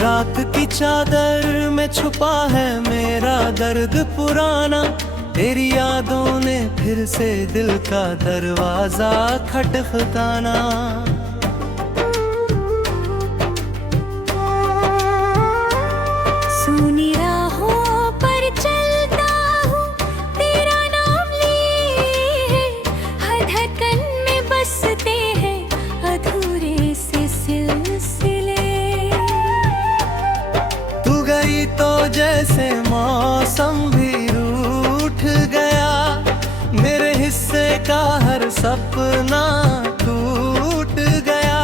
रात की चादर में छुपा है मेरा दर्द पुराना। तेरी यादों ने फिर से दिल का दरवाजा खटखटाना। सुनी राहों पर चलता हूँ, तेरा नाम लिए, हर धड़कन में बसते हैं अधूरे से सिलसिले। तू गई तो जैसे मौसम भी रूठ गया, मेरे हिस्से का हर सपना टूट गया।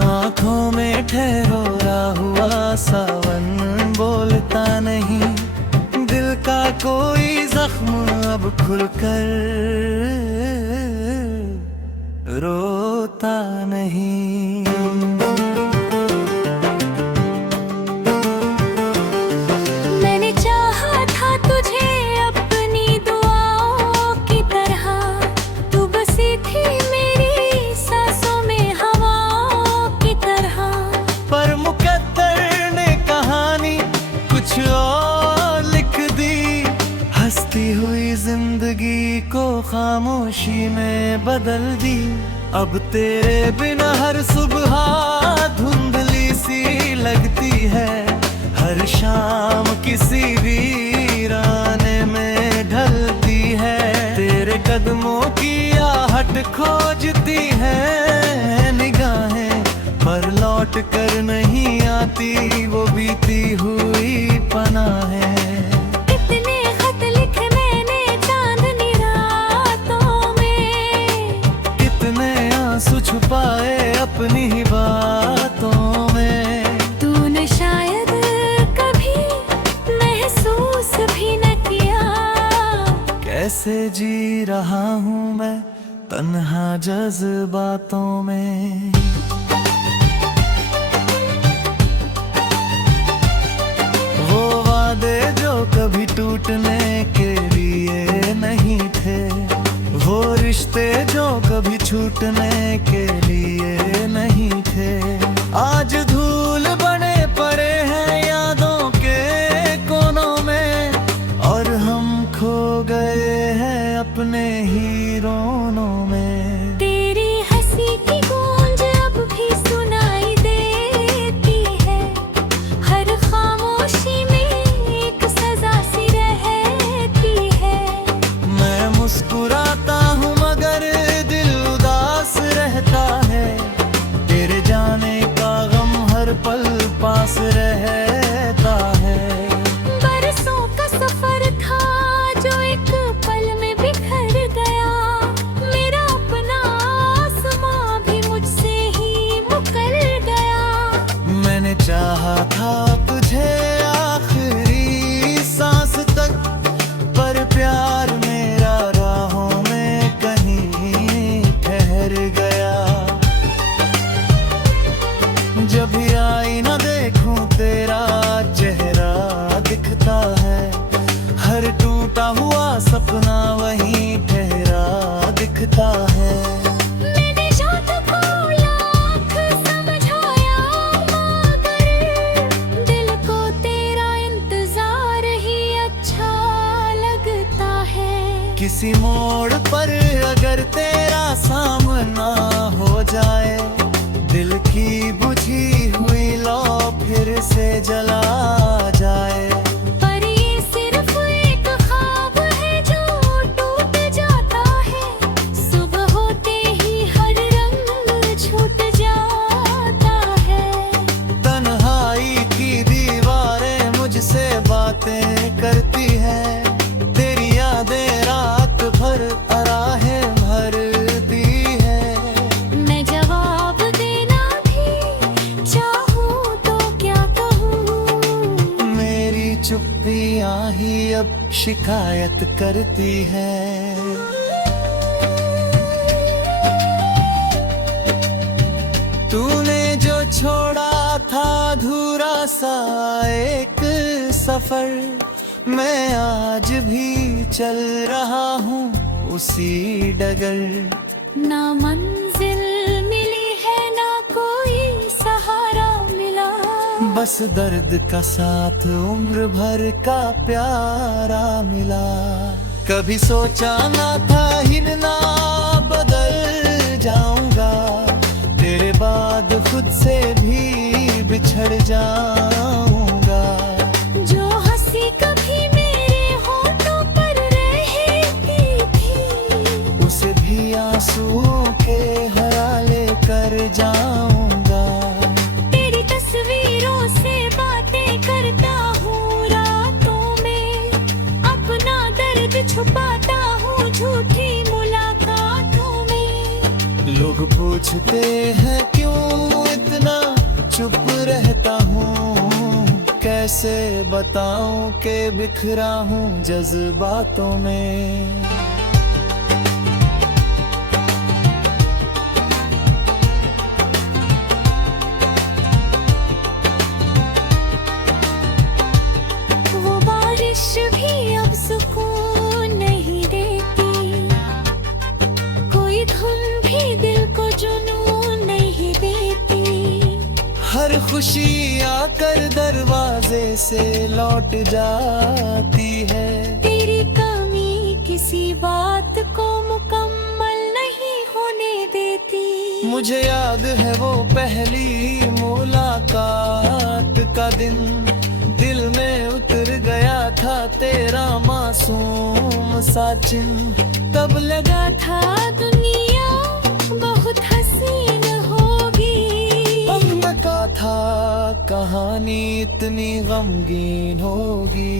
आँखों में ठहरा हुआ सावन बोलता नहीं, दिल का कोई जख्म अब खुलकर रोता नहीं। मैंने चाहा था तुझे अपनी दुआओं की तरह, तू बसी थी मेरी सांसों में हवाओं की तरह। पर मुकद्दर ने कहानी कुछ और लिख दी, हंसती हुई जिंदगी को खामोशी में बदल दी। अब तेरे बिना हर सुबह धुंधली सी लगती है, हर शाम किसी वीराने में ढलती है। तेरे कदमों की आहट खोजती है निगाहें, पर लौट कर नहीं आती वो बीती हुई पनाहें। इतने खत लिखे मैंने चांदनी रातों में, कितने आंसू छुपाए अपनी ही बातों में। तूने शायद कभी महसूस भी न किया, कैसे जी रहा हूँ मैं तन्हा जज्बातों में। वो वादे जो कभी टूटने के लिए नहीं थे, वो रिश्ते जो कभी छूटने के लिए नहीं थे, आज धूल बने पड़े हैं यादों के कोनों में। और हम खो गए हैं अपने ही रोनों में। तेरी हंसी की गूंज अब भी सुनाई देती है, हर खामोशी में एक सजा सी रहती है। मैं मुस्कुराता हूँ मगर दिल उदास रहता है, तेरे जाने का गम हर पल पास रहता है। बरसों का सफर था जो एक पल में बिखर गया, मेरा अपना आसमां भी मुझसे ही मुकर गया। मैंने चाहा था तुझे आखिरी सांस तक, पर प्यार मेरा राहों में कहीं ठहर गया। जब भी आईना देखूं तेरा चेहरा दिखता है, हर टूटा हुआ सपना वहीं ठहरा दिखता है। मैंने शायद को लाख समझाया मगर दिल को तेरा इंतजार ही अच्छा लगता है। किसी मोड़ पर अगर तेरा सामना हो जाए, दिल की बुझी हुई लौ फिर से जला जाए। पर ये सिर्फ एक ख्वाब है जो टूट जाता है, सुबह होते ही हर रंग छूट जाता है। तन्हाई की दीवारें मुझसे बातें करती है, तेरी यादें रात भर राहें भरती है। मैं जवाब देना भी चाहूँ तो क्या कहूँ, मेरी चुप्पियाँ ही अब शिकायत करती है। तूने जो छोड़ा था अधूरा सा एक सफर, मैं आज भी चल रहा हूँ उसी डगर। ना मंजिल मिली है ना कोई सहारा मिला, बस दर्द का साथ उम्र भर का प्यारा मिला। कभी सोचा ना था हिरना बदल जाऊंगा, तेरे बाद खुद से भी बिछड़ जाऊंगा। जो हंसी कभी मेरे होठों पर रहती थी, उसे भी आंसुओं के हवाले कर जाऊंगा। तेरी तस्वीरों से बातें करता हूँ रातों में, अपना दर्द छुपाता हूँ झूठी मुलाकातों में। लोग पूछते हैं क्यों इतना चुप रहता हूँ, कैसे बताऊं कि बिखरा हूँ जज्बातों में। वो बारिश भी अब सुकून नहीं देती, कोई धुन भी दिल को जुनून नहीं देती। हर खुशी आकर दरवाजे से लौट जाती है, तेरी कमी किसी बात को मुकम्मल नहीं होने देती। मुझे याद है वो पहली मुलाकात का दिन, दिल में उतर गया था तेरा मासूम सा चिन्ह। तब लगा था दुनिया बहुत हसीन होगी, हमने कहा था कहानी इतनी गमगीन होगी।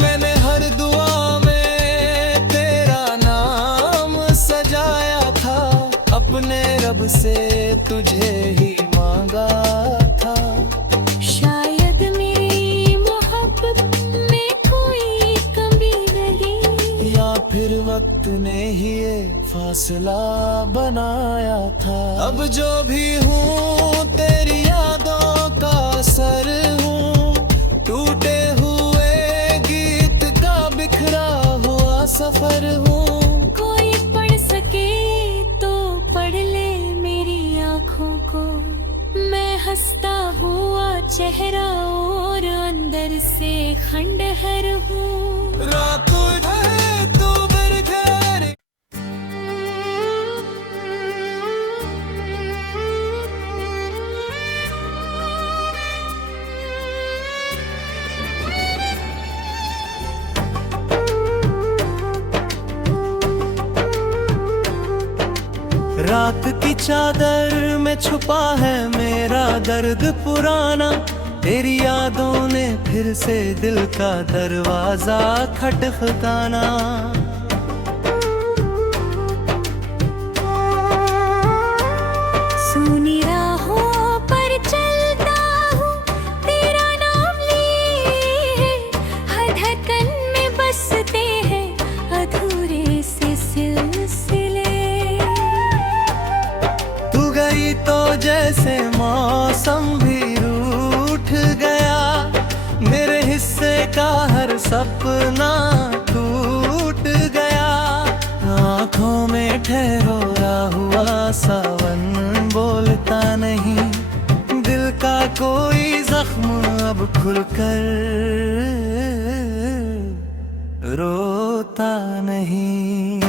मैंने हर दुआ में तेरा नाम सजाया था, अपने रब से तुझे ही मांगा था। शायद मेरी मोहब्बत में कोई कमी रही, या फिर वक्त ने ही ये फासला बनाया था। अब जो भी हूँ तेरी यादों का असर हूँ, टूटे हुए गीत का बिखरा हुआ सफर हूँ। कोई पढ़ सके तो पढ़ ले मेरी आँखों को, मैं हंसता हुआ चेहरा और अंदर से खंडहर हूँ। रात उठे तो बरखर रात की चादर में छुपा है मेरा दर्द पुराना, तेरी यादों ने फिर से दिल का दरवाजा खटखटाना। सुनी राहों पर चलता हूँ तेरा नाम लिए, हर धड़कन में बसते हैं अधूरे से सिलसिले। तू गई तो जैसे मौसम भी रूठ गया, मेरे हिस्से का हर सपना टूट गया। आँखों में ठहरा हुआ सावन बोलता नहीं, दिल का कोई जख्म अब खुलकर रोता नहीं।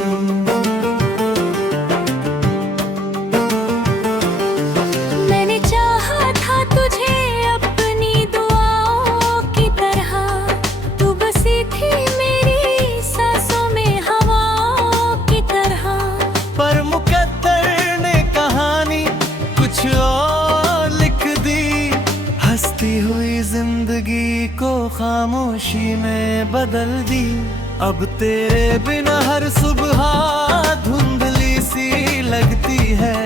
मैंने चाहा था तुझे अपनी दुआओं की तरह, तू बसी थी मेरी सांसों में हवाओं की तरह। पर मुकद्दर ने कहानी कुछ और लिख दी, हंसती हुई जिंदगी को खामोशी में बदल दी। अब तेरे बिना हर सुबह धुंधली सी लगती है,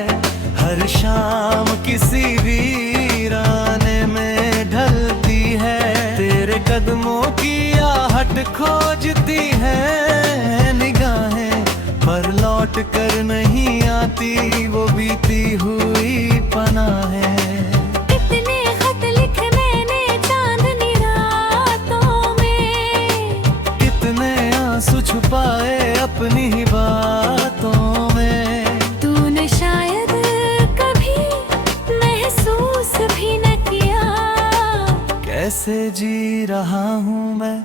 हर शाम किसी वीराने में ढलती है। तेरे कदमों की आहट खोजती है निगाहें, पर लौट कर नहीं आती वो बीती हुई पनाहें। इतने खत लिखे मैंने चांदनी रातों में, कितने आंसू छुपाए अपनी ही बातों में। कैसे जी रहा हूँ मैं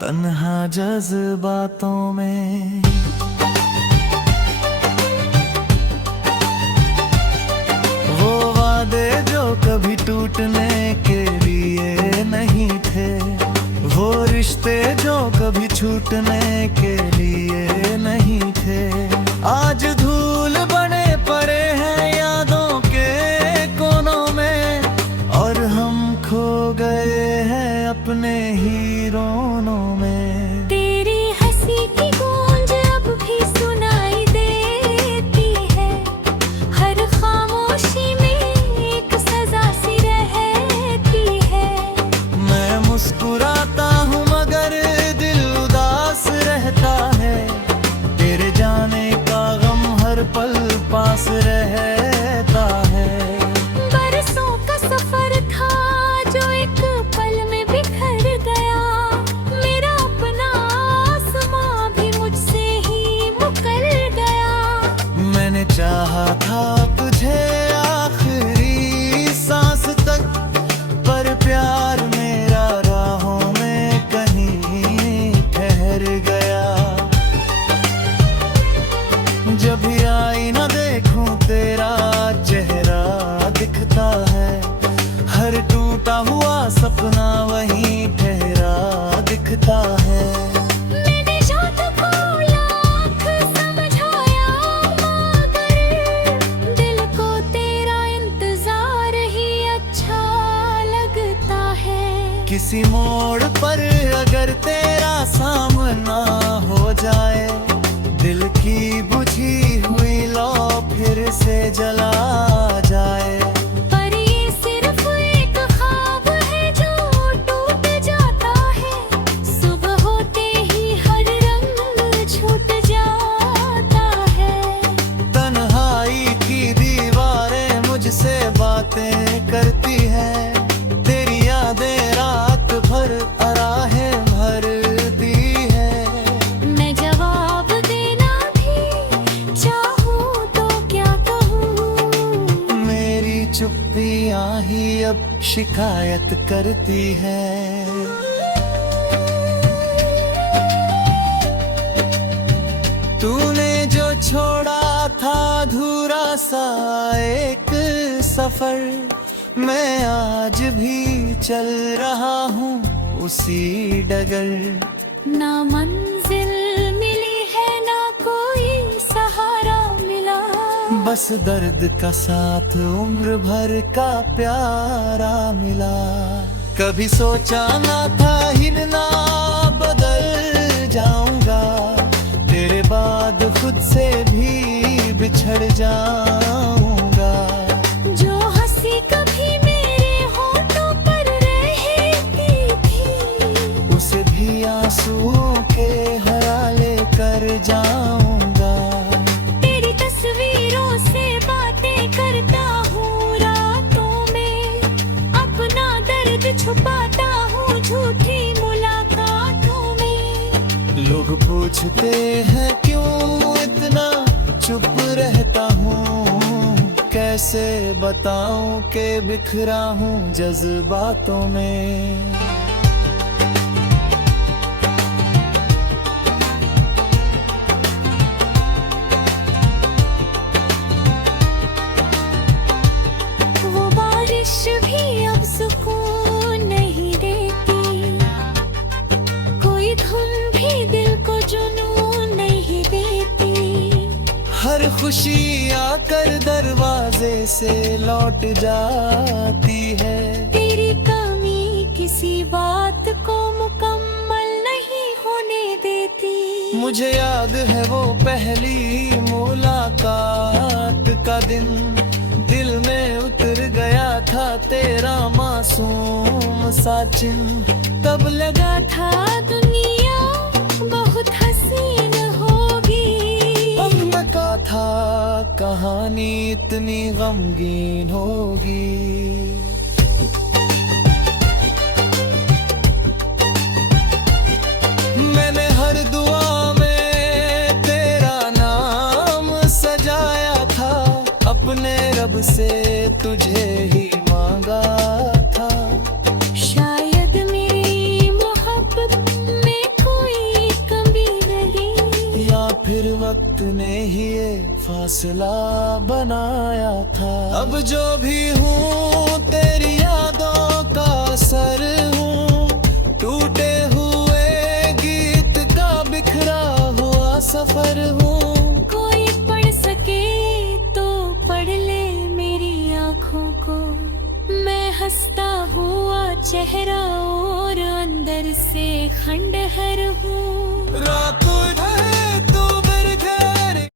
तन्हा जज्बातों में। वो वादे जो कभी टूटने के लिए नहीं थे, वो रिश्ते जो कभी छूटने के लिए नहीं थे, आज धूल बने पड़े हैं यादों के कोनों में, और हम खो गए हैं अपने ही रोनों में। तेरी हंसी की गूंज अब भी सुनाई देती है, हर खामोशी में एक सजा सी रहती है। मैं मुस्कुराता हूँ मगर दिल उदास रहता है, तेरे जाने का गम हर पल पास रहता है। बरसों का सफर था जो एक पल में बिखर गया, मेरा अपना आसमां भी मुझसे ही मुकर गया। मैंने चाहा था तुझे आखिरी सांस तक, पर प्यार मेरा राहों में कहीं ठहर गया। जब भी आईना देखूं तेरा चेहरा दिखता है, हर टूटा हुआ सपना वहीं ठहरा दिखता है। मैंने शायद को लाख समझाया मगर दिल को तेरा इंतजार ही अच्छा लगता है। किसी मोड़ पर अगर तेरा सामना हो जाए, दिल की बुझी हुई लौ फिर से जला जाए। पर ये सिर्फ एक ख्वाब है जो टूट जाता है, सुबह होते ही हर रंग छूट जाता है। तन्हाई की दीवारें मुझसे बातें करती हैं, तेरी यादें रात भर राहें भरती है। मैं जवाब देना भी चाहूँ तो क्या कहूँ, मेरी चुप्पियाँ ही अब शिकायत करती है। तूने जो छोड़ा था अधूरा सा एक सफर, मैं आज भी चल रहा हूँ उसी डगर। ना मंजिल मिली है ना कोई सहारा मिला, बस दर्द का साथ उम्र भर का प्यारा मिला। कभी सोचा ना था हिरना बदल जाऊंगा, तेरे बाद खुद से भी बिछड़ जाऊंगा। जो हंसी कभी मेरे होठों पर रहती थी, उसे भी आंसुओं के हवाले कर जाऊंगा। तेरी तस्वीरों से बातें करता हूँ रातों में, अपना दर्द छुपाता हूँ झूठी मुलाकातों में। लोग पूछते हैं क्यों इतना चुप रहता हूँ, कैसे बताऊं कि बिखरा हूँ जज्बातों में। वो बारिश भी अब सुकून नहीं देती, कोई धुन भी दिल को जुनून नहीं देती। हर खुशी आकर दरवाजे से लौट जाती है, तेरी कमी किसी बात को मुकम्मल नहीं होने देती। मुझे याद है वो पहली मुलाकात का दिन, दिल में उतर गया था तेरा मासूम सा चिन्ह। तब लगा था दुनिया बहुत हसीन होगी, अब लगा था कहानी इतनी गमगीन होगी। मैंने हर दुआ में तेरा नाम सजाया था, अपने रब से तुझे ही मांगा था। शायद वक्त ने ही ये फासला बनाया था। अब जो भी हूँ तेरी यादों का असर हूँ, टूटे हुए गीत का बिखरा हुआ सफर हूँ। कोई पढ़ सके तो पढ़ ले मेरी आँखों को, मैं हंसता हुआ चेहरा और अंदर से खंडहर हूँ।